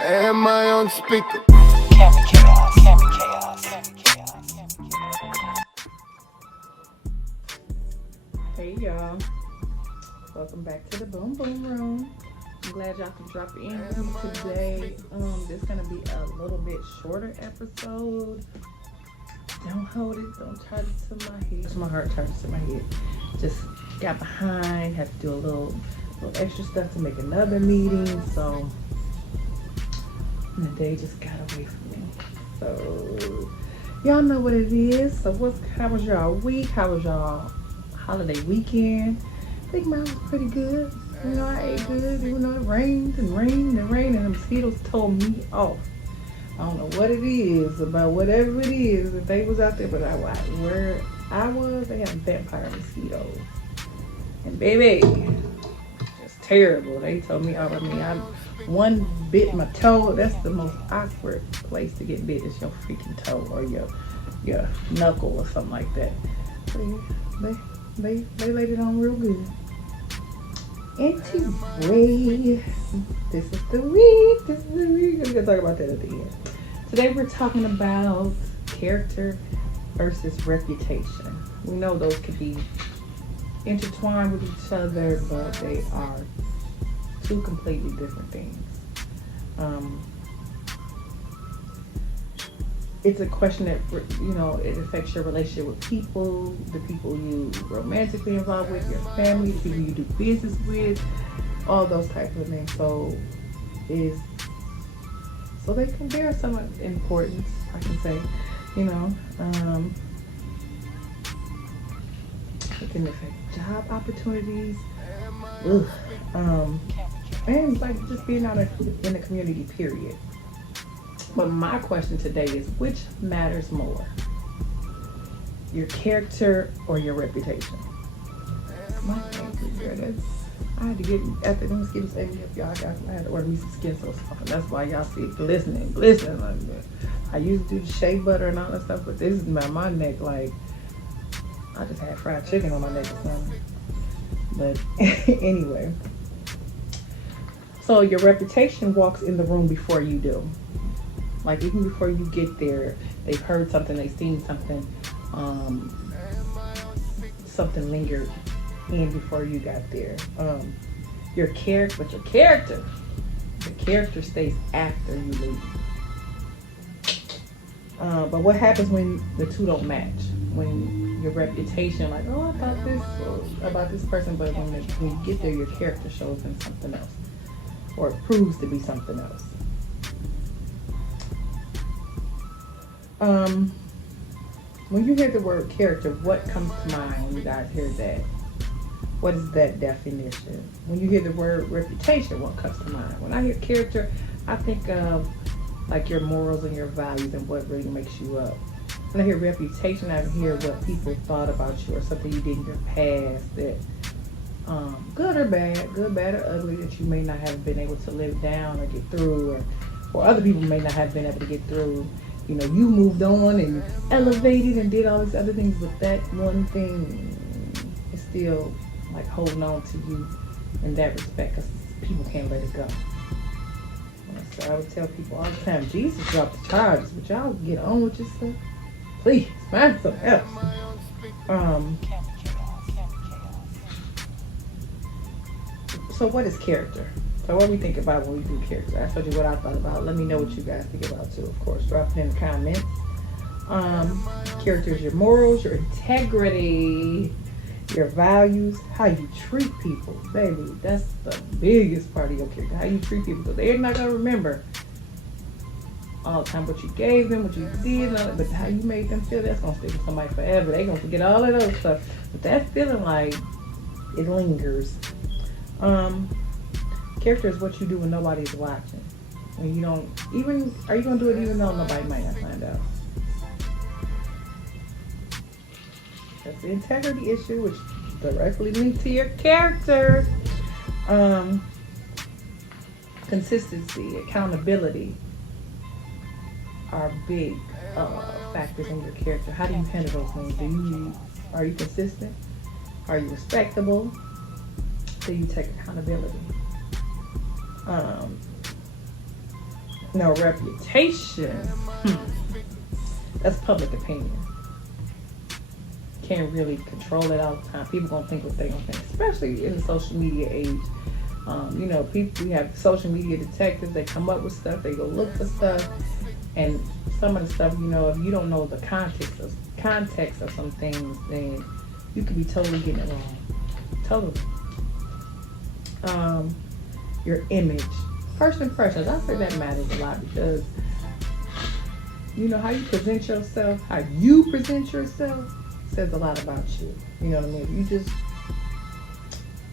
And my own speaker. Cammy Chaos. Cammy Chaos. Cammy Chaos. Hey y'all, welcome back to the Boom Boom Room. I'm glad y'all can drop in with me today. This is gonna be a little bit shorter episode. Don't hold it, don't charge it to my head. It's my heart charged to my head. Just got behind, had to do a little extra stuff to make another meeting, so and the day just got away from me. So y'all know what it is. So how was y'all week? How was y'all holiday weekend? I think mine was pretty good. You know, I ate good, even though it rained and the mosquitoes told me off. I don't know what it is about whatever it is that they was out there, but where I was, they had vampire mosquitoes. And baby, it's terrible. They told me off. I mean, one bit my toe. That's the most awkward place to get bit, is your freaking toe or your knuckle or something like that. So yeah, they laid it on real good. Anyway, this is the week. We're gonna talk about that at the end. Today we're talking about character versus reputation. We know those could be intertwined with each other, but they are two completely different things. It's a question that, you know, it affects your relationship with people, the people you romantically involved with, your family, the people you do business with, all those types of things. So they are some importance, I can say, you know. It can affect job opportunities. And like just being out in the community, period. But my question today is, which matters more? Your character or your reputation? My favorite girl, I had to get, after them mosquitoes ate me up, y'all, I had to order me some skin so soft. That's why y'all see it glistening like that. I used to do the shea butter and all that stuff, but this is my neck, like, I just had fried chicken on my neck or something. But anyway. So your reputation walks in the room before you do. Like, even before you get there, they've heard something, they've seen something, something lingered in before you got there. Your character stays after you leave. But what happens when the two don't match? When your reputation, like, oh, I thought this about this person, but when you get there, your character shows them something else, or it proves to be something else. When you hear the word character, what comes to mind when you guys hear that? What is that definition? When you hear the word reputation, what comes to mind? When I hear character, I think of like your morals and your values and what really makes you up. When I hear reputation, I hear what people thought about you or something you did in your past that, good or bad, or ugly, that you may not have been able to live down or get through, or other people may not have been able to get through. You know, you moved on and elevated and did all these other things, but that one thing is still like holding on to you in that respect, because people can't let it go. So I would tell people all the time, Jesus dropped the charges, but y'all get on with your stuff. Please, find something else. So what is character? So what do we think about when we do character? I told you what I thought about. Let me know what you guys think about too, of course. Drop it in the comments. Character is your morals, your integrity, your values, how you treat people. Baby, that's the biggest part of your character. How you treat people. So they're not going to remember all the time what you gave them, what you did, but how you made them feel, that's going to stick with somebody forever. They're going to forget all of those stuff. But that feeling, like, it lingers. Character is what you do when nobody's watching. When you don't even, are you going to do it even though nobody might not find out? That's the integrity issue, which directly links to your character. Consistency, accountability are big factors in your character. How do you handle those things? Are you consistent? Are you respectable? Do you take accountability? Now, reputation, that's public opinion. Can't really control it all the time. People gonna think what they gonna think, especially in the social media age. You know, people, we have social media detectives. They come up with stuff. They go look for stuff, and some of the stuff, you know, if you don't know the context of some things, then you could be totally getting it wrong. Totally. Your image, first impressions. I say that matters a lot because you know how you present yourself. How you present yourself says a lot about you. You know what I mean? If you just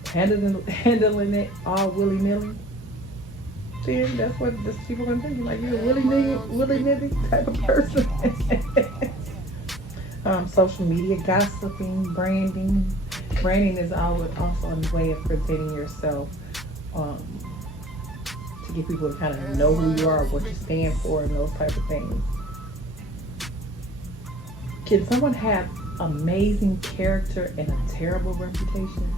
handling it all willy-nilly, then that's what people are gonna think. Like, you're a willy-nilly type of person. Social media, gossiping, branding. Branding is also a way of presenting yourself to get people to kind of know who you are, what you stand for, and those type of things. Can someone have amazing character and a terrible reputation?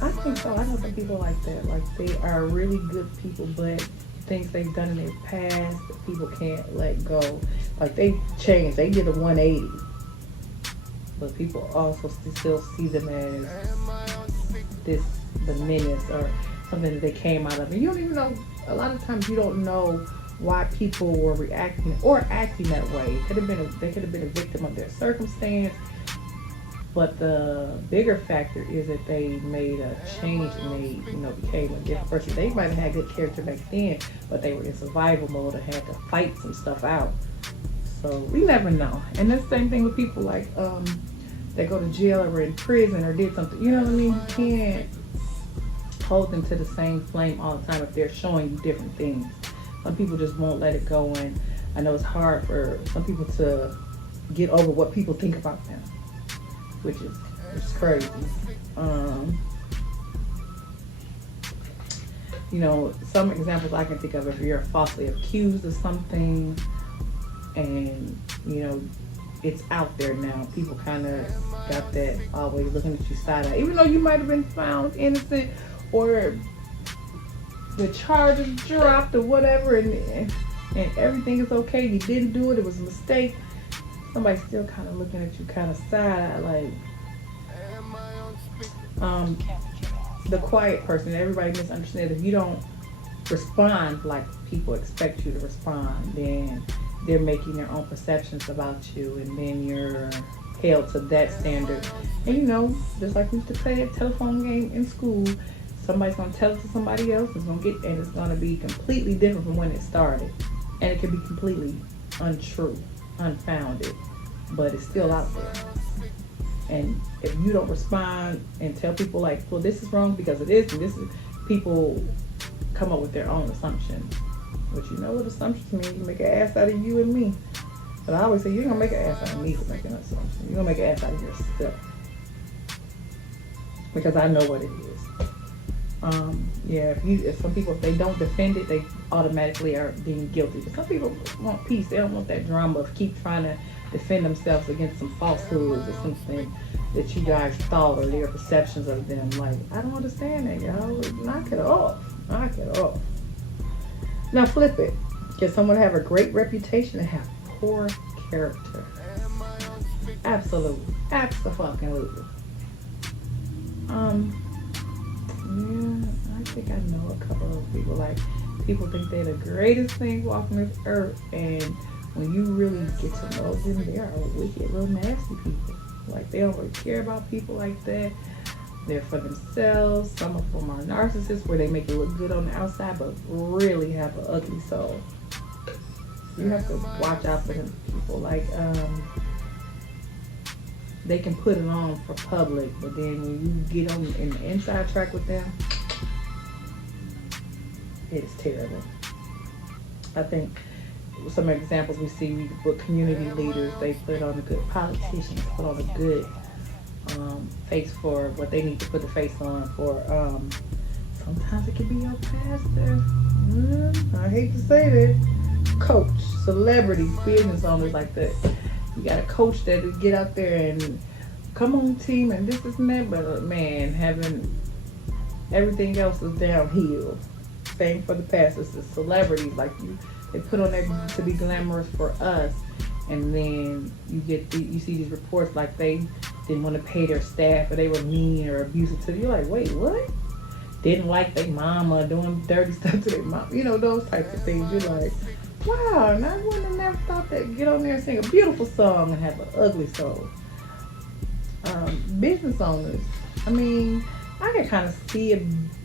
I think so. I know some people like that. Like, they are really good people, but things they've done in their past that people can't let go. Like, they changed. They did a 180. But people also still see them as the menace or something that they came out of. And you don't even know, a lot of times you don't know why people were reacting or acting that way. They could have been a victim of their circumstance. But the bigger factor is that they made a change and they, you know, became a different person. They might have had good character back then, but they were in survival mode and had to fight some stuff out. So we never know. And that's the same thing with people like that go to jail or were in prison or did something. You know what I mean? You can't hold them to the same flame all the time if they're showing you different things. Some people just won't let it go, and I know it's hard for some people to get over what people think about them, which is crazy. You know, some examples I can think of, if you're falsely accused of something and, you know, it's out there now, people kind of got that always looking at you side eye. Even though you might have been found innocent or the charges dropped or whatever, and everything is okay, you didn't do it, it was a mistake, somebody's still kind of looking at you kind of side eye, like, the quiet person. Everybody misunderstands. If you don't respond like people expect you to respond, then they're making their own perceptions about you, and then you're held to that standard. And you know, just like we used to play a telephone game in school, somebody's gonna tell it to somebody else, and it's gonna be completely different from when it started, and it could be completely untrue, unfounded, but it's still out there. And if you don't respond and tell people like, well, this is wrong because of this, and this is, people come up with their own assumptions. But you know what assumptions mean? You make an ass out of you and me. But I always say, you're gonna make an ass out of me for making an assumption. You're gonna make an ass out of yourself. Because I know what it is. If some people, if they don't defend it, they automatically are being guilty. But some people want peace. They don't want that drama of keep trying to defend themselves against some falsehoods or something that you guys thought or their perceptions of them. Like, I don't understand that, y'all. Knock it off. Knock it off. Now flip it. Can someone have a great reputation and have poor character? Absolutely. Absolutely. Yeah, I think I know a couple of people. Like, people think they're the greatest thing walking this earth, and when you really get to know them, they are wicked, real nasty people. Like, they don't really care about people like that. They're for themselves. Some of them are narcissists, where they make it look good on the outside, but really have an ugly soul. You have to watch out for them people. Like, they can put it on for public, but then when you get on in the inside track with them, it's terrible. I think some examples we see with community leaders, they put on a good, politicians put on a good face for what they need to put the face on for. Sometimes it can be your pastor. I hate to say that. Coach, celebrities, business owners like that. You got a coach that will get out there and come on team and this and that, but man, having Everything else is downhill. Same for the pastors, the celebrities. Like they put on there to be glamorous for us, and then you see these reports like they didn't want to pay their staff, or they were mean or abusive to you. You're like, wait, what? Didn't like their mama, doing dirty stuff to their mom. You know, those types of things. You're like, wow, and I wouldn't have never thought that. Get on there and sing a beautiful song and have an ugly soul. Business owners. I mean, I can kind of see a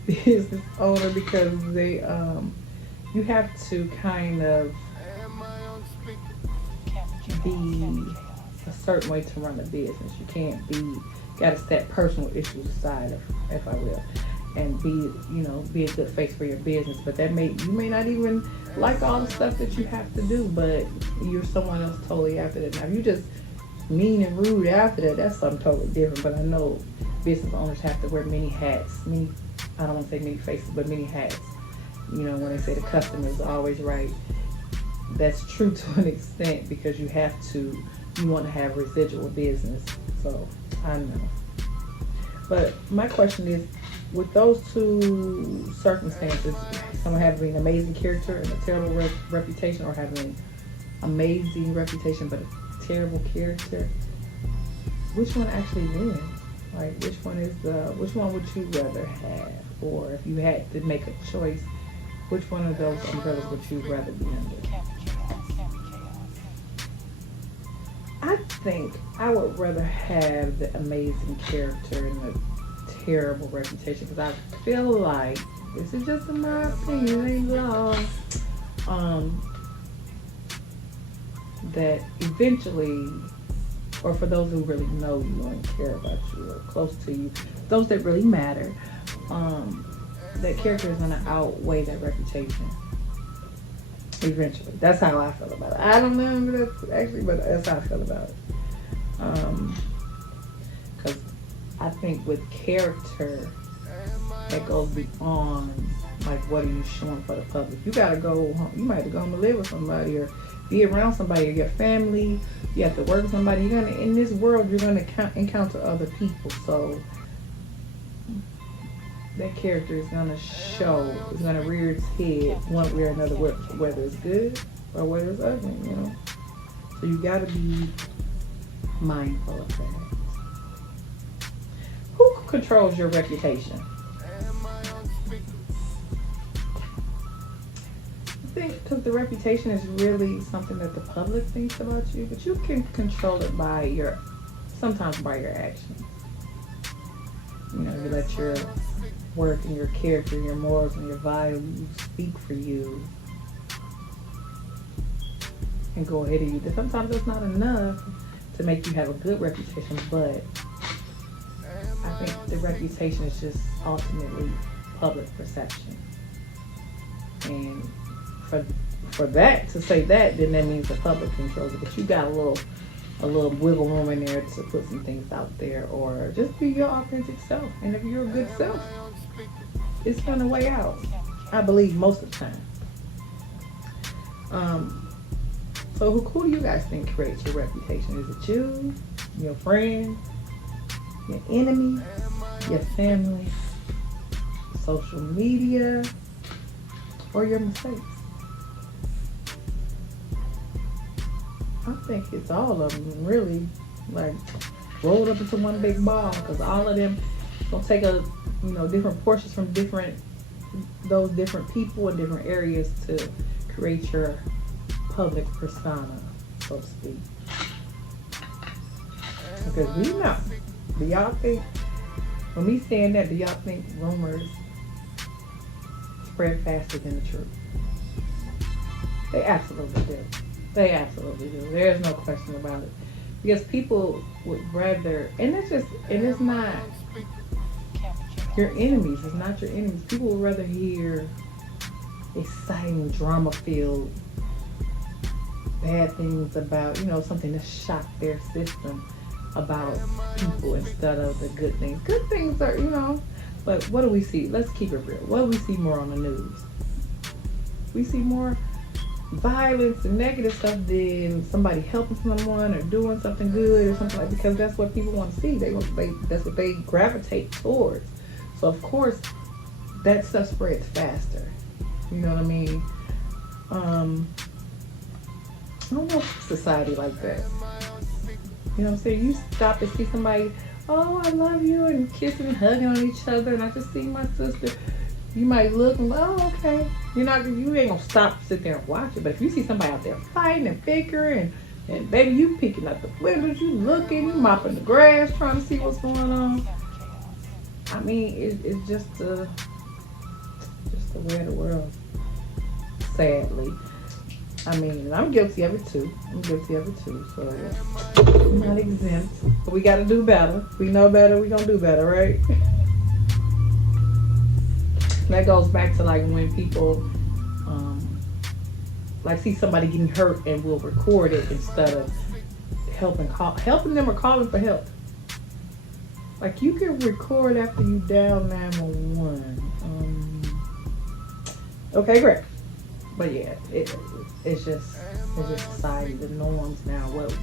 business owner because they, you have to kind of be a certain way to run a business. You can't be, got to set personal issues aside, if I will, and be a good face for your business. But you may not even like all the stuff that you have to do, but you're someone else totally after that. Now, if you just mean and rude after that, that's something totally different. But I know business owners have to wear many hats. I don't want to say many faces, but many hats. You know, when they say the customer is always right, that's true to an extent, because you want to have residual business. So I know. But my question is, with those two circumstances, someone having an amazing character and a terrible reputation, or having an amazing reputation but a terrible character, which one actually wins? Like, which one would you rather have? Or if you had to make a choice, which one of those umbrellas would you rather be under? I think I would rather have the amazing character and the terrible reputation, because I feel like, this is just in my opinion, it ain't law, that eventually, or for those who really know you and care about you or close to you, those that really matter, that character is going to outweigh that reputation. Eventually. That's how I feel about it. I don't know but that's how I feel about it. Because I think with character, that goes beyond, like, what are you showing for the public? You gotta go home. You might have to go home and live with somebody, or be around somebody, or your family. You have to work with somebody. In this world, you're gonna encounter other people. So that character is gonna show, it's gonna rear its head one way or another, whether it's good or whether it's ugly, you know. So you gotta be mindful of that. Who controls your reputation? I think because the reputation is really something that the public thinks about you, but you can control it sometimes by your actions. You know, you let your work and your character, your morals and your values speak for you and go ahead of you. Sometimes that's not enough to make you have a good reputation, but I think the reputation is just ultimately public perception. And for that to say that, then that means the public controls it. But you got a little wiggle room in there to put some things out there, or just be your authentic self. And if you're a good self, it's gonna weigh out, I believe, most of the time. So who do you guys think creates your reputation? Is it you, your friend, your enemy, your family, social media, or your mistakes? I think it's all of them, really, like rolled up into one big ball, because all of them gonna take different portions from those different people and different areas to create your public persona, so to speak. Because we know, do y'all think, when we saying that, do y'all think rumors spread faster than the truth? They absolutely do. They absolutely do. There's no question about it. Because people would rather, and it's not your enemies. It's not your enemies. People would rather hear exciting, drama-filled, bad things about, something to shock their system about people instead of the good things. Good things are, but what do we see? Let's keep it real. What do we see more on the news? We see more violence and negative stuff than somebody helping someone or doing something good or something like that, because that's what people want to see. That's what they gravitate towards. So of course, that stuff spreads faster. You know what I mean? I don't know society like that. You know what I'm saying? You stop and see somebody, oh, I love you, and kissing and hugging on each other, and I just see my sister. You might look and, oh, okay. You ain't gonna stop, sit there and watch it. But if you see somebody out there fighting and bickering, and baby, you peeking out the windows, you looking, you mopping the grass, trying to see what's going on. I mean, it's just the way of the world. Sadly. I mean, I'm guilty of it too. So I'm not exempt. But we gotta do better. We know better, we gonna do better, right? That goes back to like when people like see somebody getting hurt and will record it instead of helping them or calling for help. Like you can record after you dial 911. Okay, great. But yeah, it's just society, the norms now, what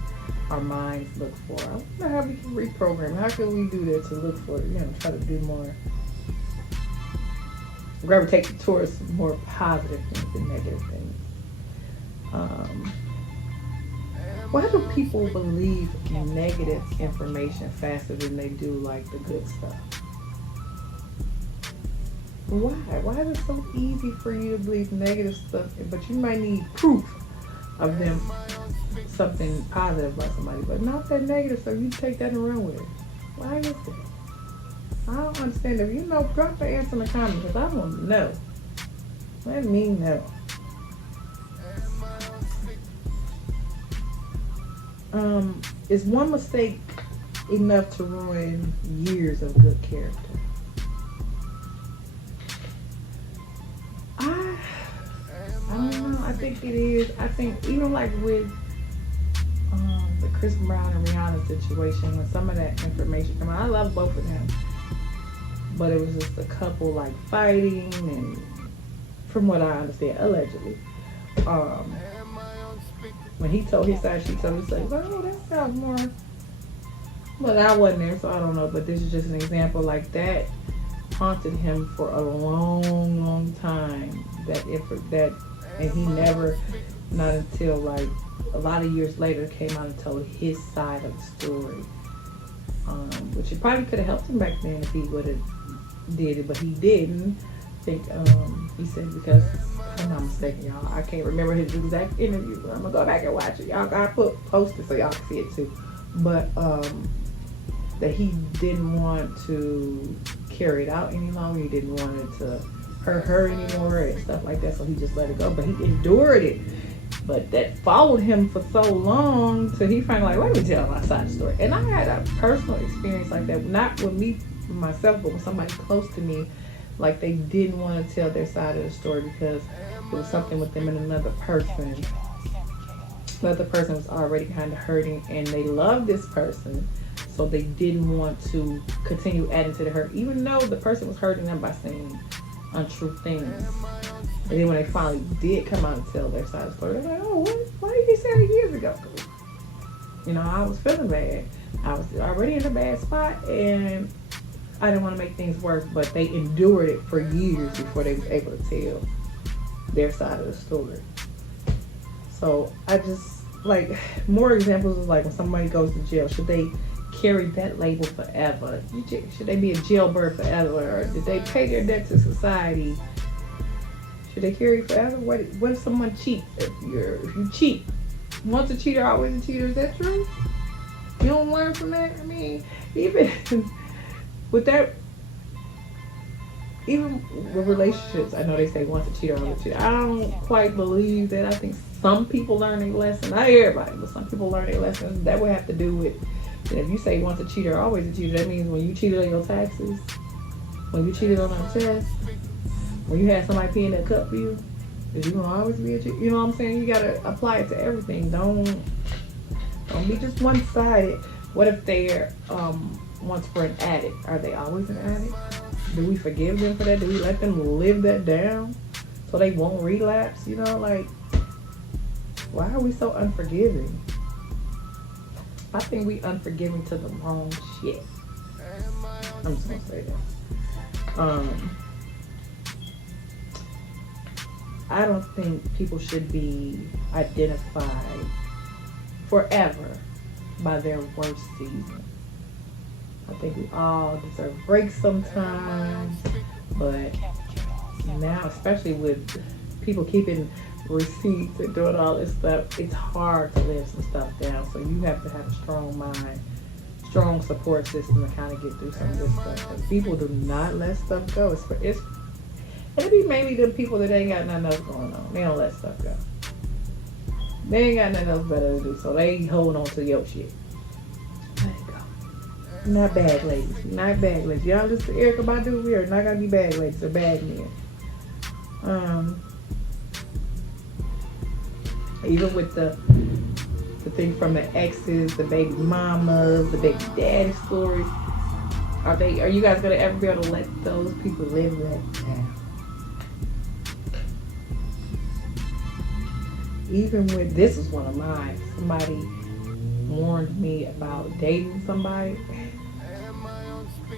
our minds look for. I wonder how we can reprogram. How can we do that to look for, try to do more, gravitate towards more positive things than negative things. Why do people believe negative information faster than they do like the good stuff? Why? Why is it so easy for you to believe negative stuff, but you might need proof of them, something positive about somebody, but not that negative stuff? You take that and run with it. Why is that? I don't understand. If you know, drop the answer in the comments because I want to know. Let me know. Is one mistake enough to ruin years of good character? I don't know. I think it is. I think even like with the Chris Brown and Rihanna situation, when some of that information came out, I love both of them, but it was just a couple like fighting, and from what I understand, allegedly, when he told his side, she told his side. Oh, that sounds more. But I wasn't there, so I don't know. But this is just an example like that haunted him for a long, long time. And he never, not until like a lot of years later, came out and told his side of the story. Which it probably could have helped him back then if he would have did it, but he didn't. I think he said, because I'm not mistaken, y'all, I can't remember his exact interview, but I'm gonna go back and watch it. Y'all gotta post it so y'all can see it too. But that he didn't want to carry it out any longer. He didn't want it to hurt her anymore and stuff like that, so he just let it go. But he endured it. But that followed him for so long till he finally like, let me tell my side of the story. And I had a personal experience like that, not with me myself, but with somebody close to me. Like they didn't want to tell their side of the story because it was something with them and another person. The other person was already kind of hurting, and they loved this person, so they didn't want to continue adding to the hurt, even though the person was hurting them by saying untrue things. And then when they finally did come out and tell their side of the story, they're like, oh, what? Why did you say it years ago? I was feeling bad. I was already in a bad spot, and I didn't want to make things worse, but they endured it for years before they was able to tell their side of the story. So I just, like, more examples of like when somebody goes to jail, should they carry that label forever? Should they be a jailbird forever? Or did they pay their debt to society? Should they carry it forever? What if someone cheats? If you cheat, once a cheater, always a cheater. Is that true? You don't learn from that? I mean, even with that, even with relationships, I know they say once a cheater, always a cheater. I don't quite believe that. I think some people learn a lesson. Not everybody, but some people learn a lesson. That would have to do with, if you say once a cheater, always a cheater, that means when you cheated on your taxes, when you cheated on a test, when you had somebody pee in that cup for you, is you gonna always be a cheater? You know what I'm saying? You gotta apply it to everything. Don't be just one-sided. What if they're once were an addict? Are they always an addict? Do we forgive them for that? Do we let them live that down so they won't relapse? Like, why are we so unforgiving? I think we unforgiving to the wrong shit. I'm just gonna say that. I don't think people should be identified forever by their worst season. I think we all deserve breaks sometimes, but now, especially with people keeping receipts and doing all this stuff, it's hard to live some stuff down. So you have to have a strong mind, strong support system to kind of get through some of this stuff. Because people do not let stuff go. It'll be mainly the people that ain't got nothing else going on. They don't let stuff go. They ain't got nothing else better to do, so they hold on to your shit. Let it go. Not bag ladies. Not bag ladies. Y'all listen to Erykah Badu. We are not gonna be bag ladies or bag men. Even with the thing from the exes, the baby mamas, the baby daddy stories, are you guys gonna ever be able to let those people live that down? Even with, this is one of mine, somebody warned me about dating somebody.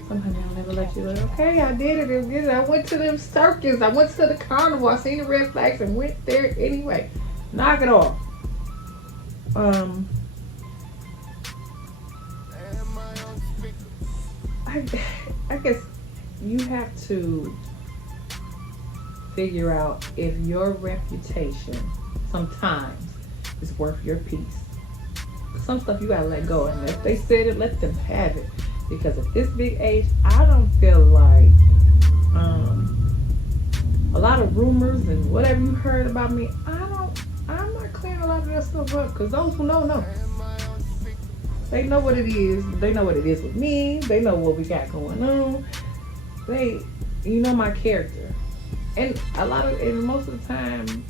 Sometimes they'll never let you live. Okay, I did it. I went to them circus. I went to the carnival. I seen the red flags and went there anyway. Knock it off. I guess you have to figure out if your reputation sometimes is worth your peace. Some stuff you gotta let go, and if they said it, let them have it. Because at this big age, I don't feel like a lot of rumors and whatever you heard about me, I'm not clearing a lot of that stuff up, because those who know. They know what it is. They know what it is with me. They know what we got going on. You know my character. And most of the time,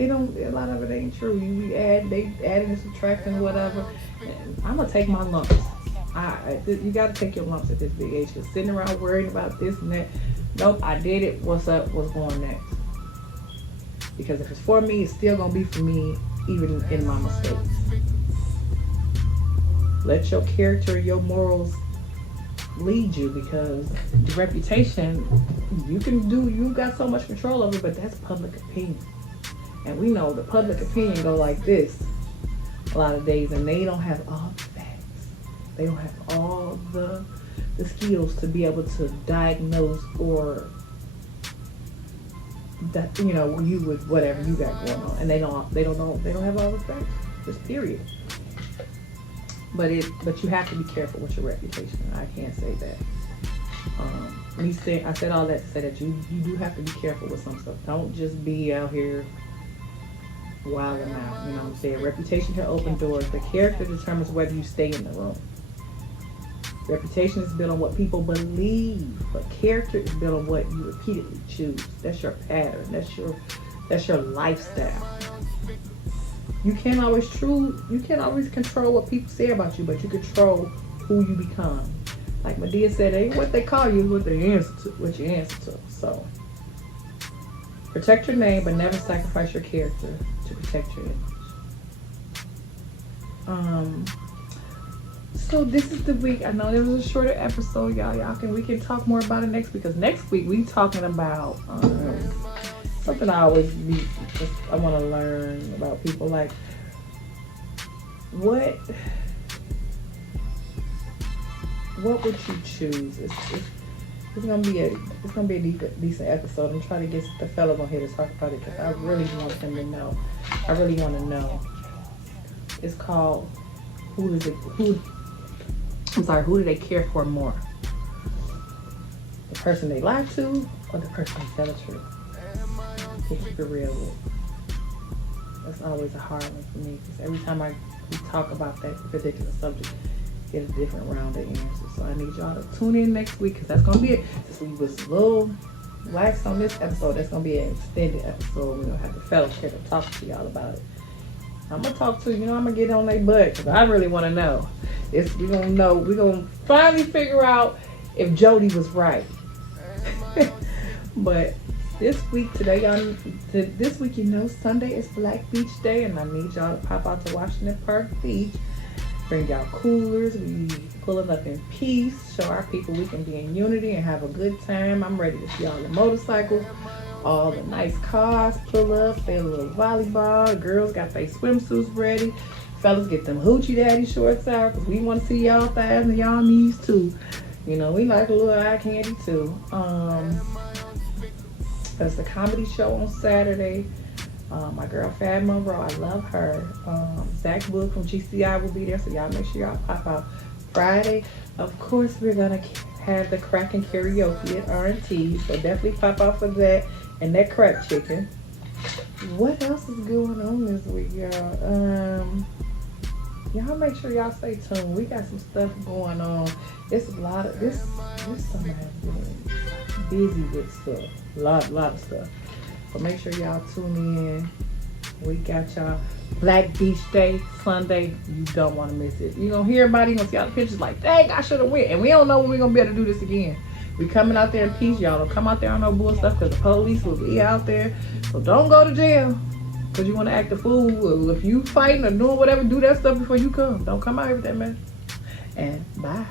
a lot of it ain't true. They adding and subtracting whatever. And I'm gonna take my lumps. You gotta take your lumps at this big age. Cause sitting around worrying about this and that. Nope, I did it. What's up? What's going next? Because if it's for me, it's still gonna be for me, even in my mistakes. Let your character, your morals lead you, because the reputation, you got so much control over it, but that's public opinion. And we know the public opinion go like this a lot of days, and they don't have all the facts. They don't have all the skills to be able to diagnose or that, you with whatever you got going on. And they don't have all the facts. Just period. But you have to be careful with your reputation. I can't say that. I said all that to say that you do have to be careful with some stuff. Don't just be out here wilding out. You know what I'm saying? Reputation can open doors. The character determines whether you stay in the room. Reputation is built on what people believe, but character is built on what you repeatedly choose. That's your pattern. That's your lifestyle. You can't always control what people say about you, but you control who you become. Like Medea said, ain't what they call you, what you answer to. So protect your name, but never sacrifice your character to protect your image. So this is the week. I know there was a shorter episode, y'all. We can talk more about it next week, because next week we talking about something I want to learn about people. Like, what would you choose? It's gonna be a decent episode. I'm trying to get the fellas on here to talk about it, because I really want them to know. I really want to know. It's called who do they care for more? The person they lied to, or the person they tell the truth? To keep it real with. That's always a hard one for me, because every time we talk about that particular subject, get a different round of answers. So I need y'all to tune in next week, because that's gonna be it. This week was a little lax on this episode. That's gonna be an extended episode. We're gonna have the fellas here to talk to y'all about it. I'm gonna talk to I'm gonna get on their butt, because I really want to know. We're gonna finally figure out if Jody was right. But this week, Sunday is Black Beach Day, and I need y'all to pop out to Washington Park Beach. Bring y'all coolers. We pulling up in peace. Show our people we can be in unity and have a good time. I'm ready to see all the motorcycles, All the nice cars pull up, their little volleyball. Girls got their swimsuits ready. Fellas get them hoochie daddy shorts out because we want to see y'all thighs and y'all knees too. You know, we like a little eye candy too. There's the comedy show on Saturday. My girl Fab Monroe, I love her. Zach Wood from GCI will be there, so y'all make sure y'all pop out. Friday, of course, we're gonna have the Crackin' Karaoke at R&T, so definitely pop out for that and that crack chicken. What else is going on this week, y'all? Y'all make sure y'all stay tuned. We got some stuff going on. It's a lot of this summer has been busy with stuff. A lot of stuff. So make sure y'all tune in. We got y'all Black Beach Day Sunday. You don't want to miss it. You're gonna hear everybody, you're gonna see all the pictures like, dang, I should have went. And we don't know when we're gonna be able to do this again. We coming out there in peace. Y'all don't come out there on no bull stuff because the police will be out there. So don't go to jail because you want to act a fool. If you fighting or doing whatever, do that stuff before you come. Don't come out here with that mess. And bye.